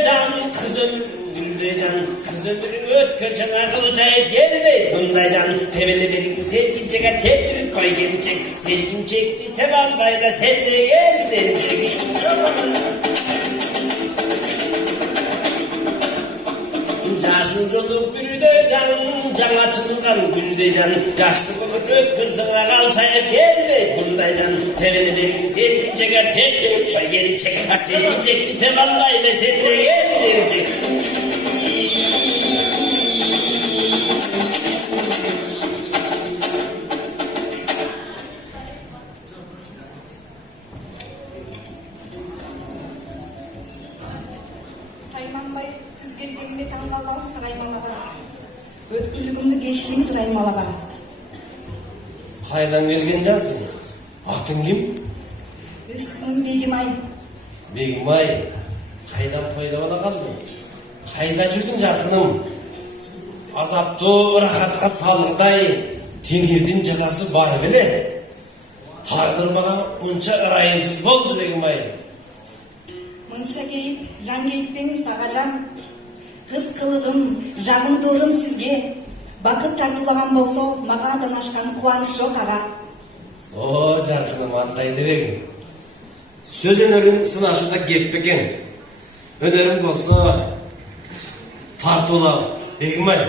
Güldecan, kızım Güldecan, kızım ötkü çana kılacayıp gelme Bundacan, teveli verin selkinçeke teptirip koy gelecek Selkinçekti teval bayda sen de gelecek Yaşın yolu Güldecan, can açılgan Güldecan Yaşlı olur ötkün sana kalçayıp gelme Bundacan, teveli verin selkinçeke teptirip koy gelecek Selkinçekti teval bayda sen de gelecek Райманбай түз келгеніне таңғалғанбыз Раймалаға. Өткірлігімді кешіріңіз Раймалаға. Қайдан келген жасың? Атың кім? Үстімім Бегімай. Бегімай, қайдан пайда бола қалдың? Қайда жүрдің жарқыным? Азапты рахатқа салғыдай теңердің жазасы бар беле. Тағдыр маған мұнша ырайымсыз болды Бегімай. Мұнша кейіп, жан кейіппеңіз ағажан. Қыз қылығым, жағын торым сізге. Бақыт тартылаған болса, мағадан ашқан қуаныш жоқ аға. О, жарқыным андайды бегім. Сөз өнерін сынашында кетпеген. Өнерім болса, тартула Бегімай.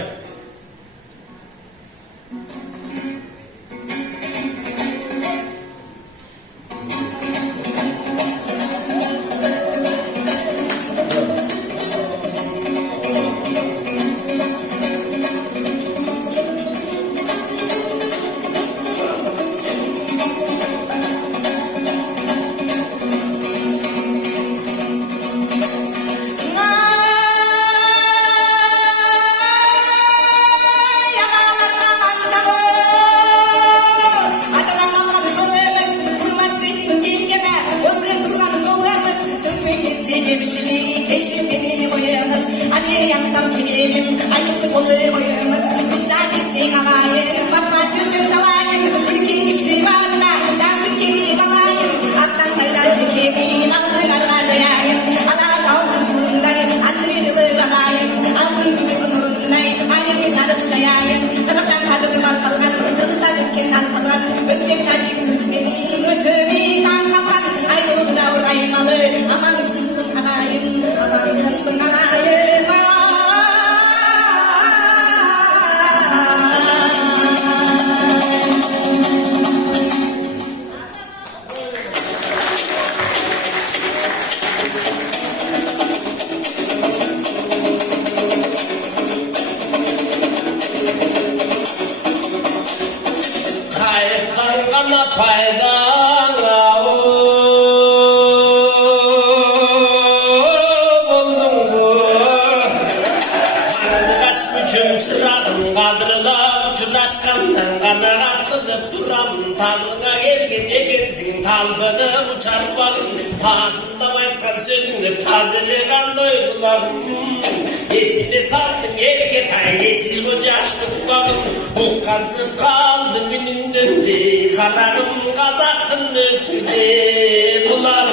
Esile saldım yerke tay, esil kocaştı kulağım Ukansın kaldım günündönde, kanarım kazaktın ötüde kulağım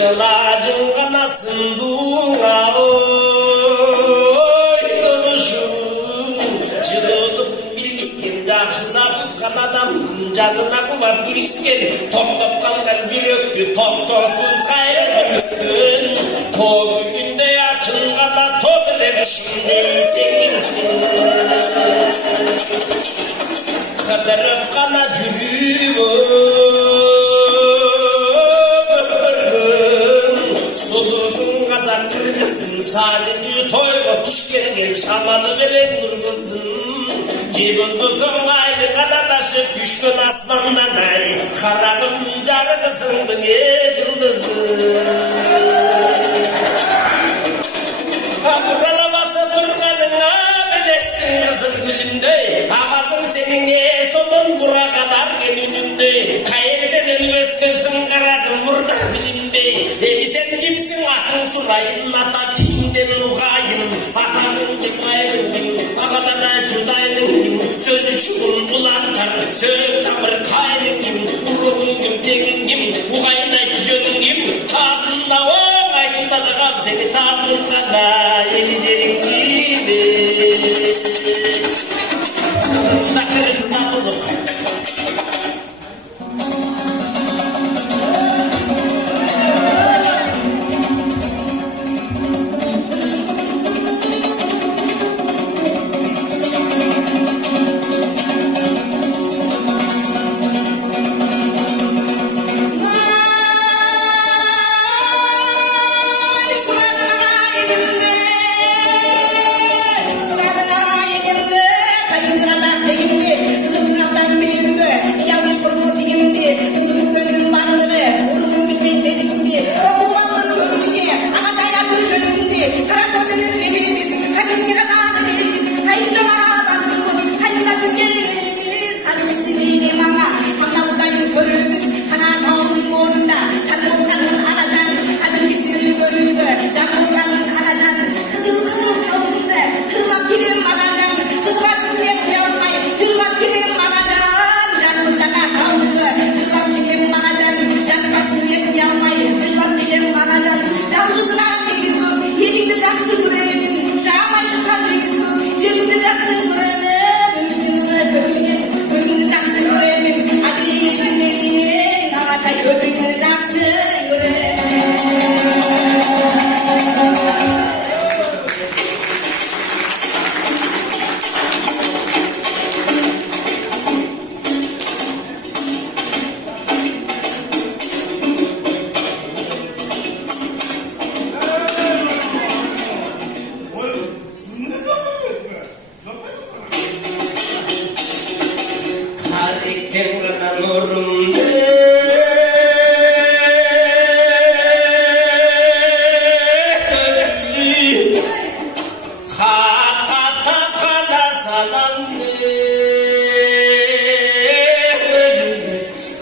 Yılacın kanasın duğa oy duruşum Cırılıp bilgisken жақшылап қанадамның жанына құлап келіскен тоқтап қалған жүректі тоқтаусыз қайырып топ күнде ашылғанда топ іліп ішінде сен қыдырып қана жүрегім сұлусың қазақ кіргіздің шалығы тойға түшкенген шамалы белең нұрғыздың Жебіндізім айлы қададашып күшкен аспаннан ай Қарағым жарығысың біңе жылдызы Абыраламасы тұрғаныңа білестің қызыл гүліндей Ағасың сеніңе сонын бұрағадар келініндей Қайырден өскенсің қарағым мұрда білінбей Сен кімсің атың сұрайын ата тиінден ұғайын Атаның кім айлың кім ағалана жұдайның кім Сөзі шұғын бұлаттар сөз тамыр қайның кім Ұрығың кім тегің кім ұғайын айт жөнің кім Қасында өзіңді жақсы көрем. Harikten nurumdu Hakata kana salandı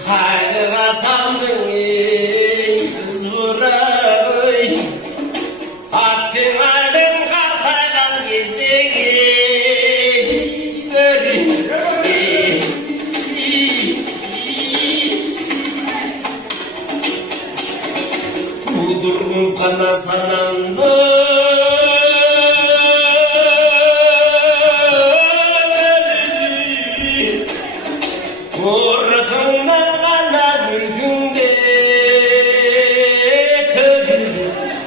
Hayra saldın kız vuray Hakkın alın kartaydan gezdegi Kudurun kana sanandı Ortından kana gülgünde Tövbe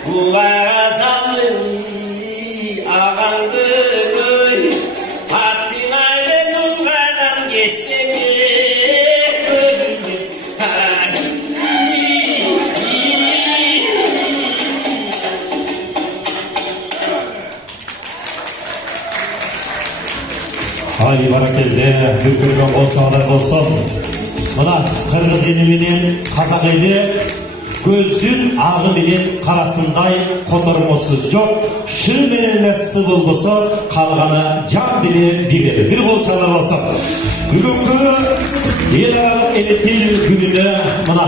bu azallı ağandı Hattın aile nurgadan geçsene Haydi barakelle, bükülgen kolçağlar olsun. Buna Kırgız eliminin kazak eli, gözün ağımının karasınday kotormosu yok. Şır menenle sıvılgısı kalgana can bile bileli. Bir kolçağlar olsun. Bugünkü el aralık emetil gününde